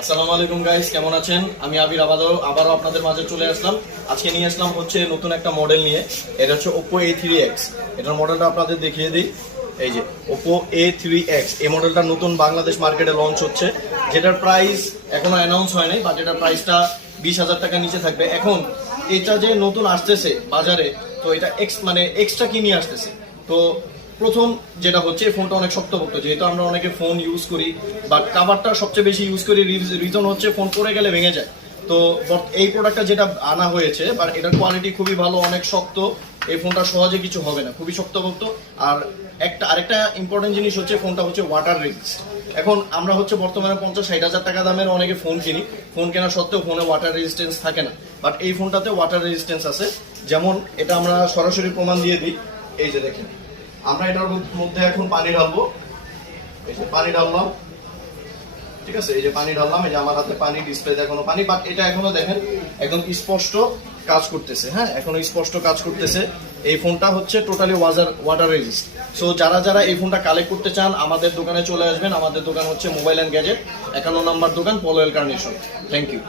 আসসালামু আলাইকুম গাইস, কেমন আছেন? আমি আবির আবারও আপনাদের মাঝে চলে আসলাম। আজকে নিয়ে আসলাম হচ্ছে নতুন একটা মডেল নিয়ে। এটা হচ্ছে Oppo A3X। এটার মডেলটা আপনাদের দেখিয়ে দিই। এই যে Oppo A3X, এই মডেলটা নতুন বাংলাদেশ মার্কেটে লঞ্চ হচ্ছে, যেটার প্রাইস এখনো অ্যানাউন্স হয় নাই, বাট এটার প্রাইসটা 20,000 টাকা নিচে থাকবে। এখন এটা যে নতুন আসতেছে বাজারে, তো এটা এক্সট্রা কি নিয়ে আসতেছে? তো প্রথম যেটা হচ্ছে, ফোনটা অনেক শক্তপোক্ত, যেহেতু আমরা অনেকে ফোন ইউজ করি, বাট কাভারটা সবচেয়ে বেশি ইউজ করি, রিজন হচ্ছে ফোন পড়ে গেলে ভেঙে যায়। তো এই প্রোডাক্টটা যেটা আনা হয়েছে, বাট এটার কোয়ালিটি খুবই ভালো, অনেক শক্ত। এই ফোনটা সহজে কিছু হবে না, খুবই শক্তপোক্ত। আর আরেকটা ইম্পর্টেন্ট জিনিস হচ্ছে, ফোনটা হচ্ছে ওয়াটার রেজিস্ট। এখন আমরা হচ্ছে বর্তমানে 50-60 হাজার টাকা দামের অনেকে ফোন কিনি, ফোন কেনা সত্ত্বেও ফোনে ওয়াটার রেজিস্ট্যান্স থাকে না, বাট এই ফোনটাতে ওয়াটার রেজিস্ট্যান্স আছে। যেমন এটা আমরা সরাসরি প্রমাণ দিয়ে দিই। এই যে দেখেন, আমরা এটার মধ্যে এখন পানি ঢালবো। এই যে পানি ঢাললাম, ঠিক আছে, এই যে পানি ঢাললাম, এই যে আমার হাতে পানি, ডিসপ্লেতে এখনো পানি, বাট এটা এখনো দেখেন একদম স্পষ্ট কাজ করতেছে। হ্যাঁ, এখনো স্পষ্ট কাজ করতেছে। এই ফোনটা হচ্ছে টোটালি ওয়াটার রেজিস্ট। সো যারা এই ফোনটা কালেক্ট করতে চান, আমাদের দোকানে চলে আসবেন। আমাদের দোকান হচ্ছে মোবাইল অ্যান্ড গ্যাজেট, 51 নম্বর দোকান, পলোয়েল কার্নেশন। Thank you.